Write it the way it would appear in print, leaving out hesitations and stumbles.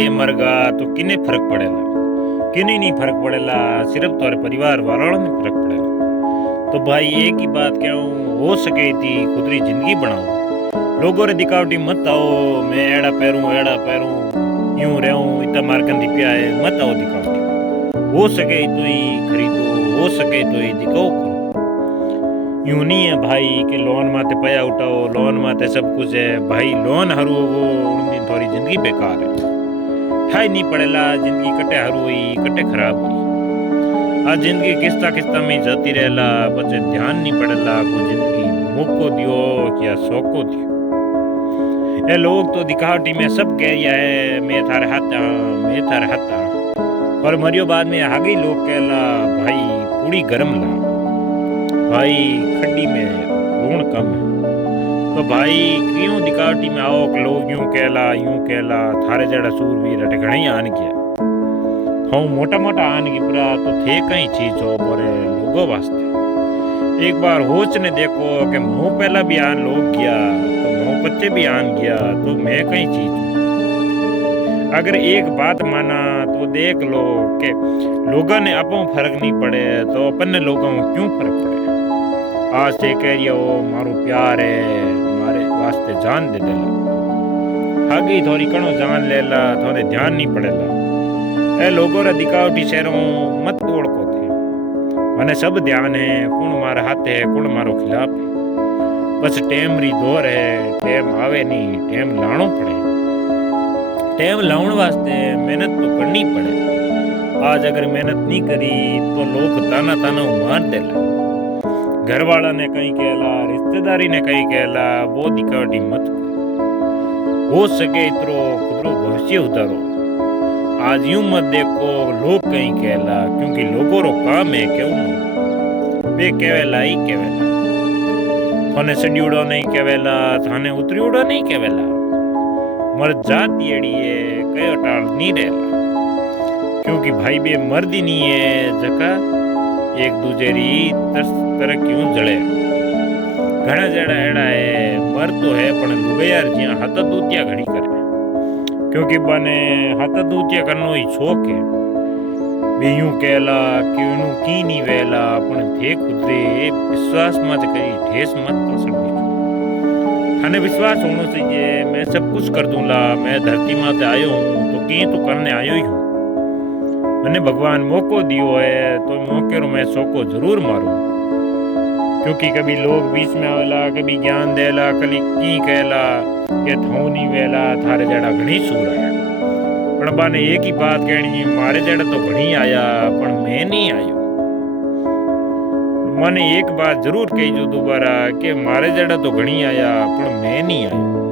ते मर गा तो किन्ने फर्क पड़ेला, किन्हीं नहीं फर्क पड़ेला, सिर्फ तुम्हारे परिवार वालों में फर्क पड़ेला। तो भाई एक ही बात कहूँ, हो सके थी खुदरी जिंदगी बनाओ, लोगों रे दिखावटी मत आओ। मैं एड़ा पैरूं यूं रहूं, इतना मारकन दिप्या है, मत आओ दिखावटी। हो सके तो ही खरीदो, हो सके तो ही दिखाओ करो। यूं नहीं है भाई कि लोन माते पया उठाओ, लोन माते सब कुछ है भाई। लोन हरू वो उन दिन थोड़ी जिंदगी बेकार है, ठाई नहीं पड़ेला जिंदगी कटे हरू हुई कटे खराब हुई। आ जिंदगी किस्ता किस्ता में जाती रहेला, बच्चे ध्यान नहीं पड़ेला को जिंदगी मौको दियो या सोको दियो। ये लोग तो दिखावटी में सब कह रिया है मैं थारे हाथ मैं थारे हाथ और मरियो बाद में आगे लोग कहला भाई पूरी गरम ला, भाई खड्डी में लूण कम है। तो भाई क्यों दिखावटी में आओ कि लोग यूं कहला थारे जड़ा सूरवीर अटे घणी आन गया। हाँ मोटा मोटा आन की पूरा तो थे कई चीज हो बोरे लोगों वास्ते। एक बार होच ने देखो कि मुँह पहला भी आन लोग गया तो मुँह बच्चे भी आन गया, तो मैं कई चीज हूँ। अगर एक बात माना तो देख लो कि लोगों ने अपों फर्क नहीं पड़े तो अपन लोगों को क्यों फर्क पड़े। आज से कह रही हो मारू प्यार है मारे वास्ते जान दे देला, आगे थोड़ी कणो जान लेला थोड़े ध्यान नहीं पड़ेला। ए लोगों रा दिखावटी शहरों मत ओळखो थे, मने सब ध्यान है कौन मारा हाथ है कौन मारो खिलाफ है। बस टेम री दौर है, टेम आवे नहीं टेम लाणो पड़े। टेम लाउण वास्ते मेहनत तो करनी पड़े। आज अगर मेहनत नहीं करी तो लोग ताना ताना मार देला। घर वाला ने कहीं कहला, रिश्तेदारी ने कहीं कहला, वो दिखावटी मत करो। हो सके इतरो खुदरो भविष्य उतारो। आज यूं मत देखो लोग कहीं कहला, क्योंकि लोगों रो काम है क्यों ना वे केवेला ही केवेला। थाने सड्यूड़ो नहीं केवेला, थाने उतरीउड़ो नहीं केवेला। मर जाती एड़ी है कयो टाल नहीं रहेला, क्योंकि भाई बे मर्दी नहीं है जका एक दूजे री तरह क्यों जड़े। घना जड़ा एड़ा है मर तो है पण लुगायार जिया हाथ दूतिया घड़ी करे, क्योंकि बने हाथ दूतिया करनो ही शौक है। बेयूं कहला कि इनु की नहीं वेला पण थे खुदरे विश्वास मत करी ठेस मत पसंद दी। थाने विश्वास होनो चाहिए मैं सब कुछ कर दूंगा, मैं धरती माते आयो हूँ तो की तो करने आयो ही हूँ। मैंने भगवान मौको दियो है तो मौके रो मैं सोको जरूर मारूं, क्योंकि कभी लोग बीच में आवेला कभी ज्ञान देला कभी की कहला के थऊ नहीं वेला थारे जड़ा घणी सूर आया। पण बाने एक ही बात कहनी मारे जड़ा तो घणी आया पण मैं नहीं आयो। मैंने एक बात जरूर कही जो दोबारा के मारे जड़ा तो घणी आया पण मैं नहीं आयो।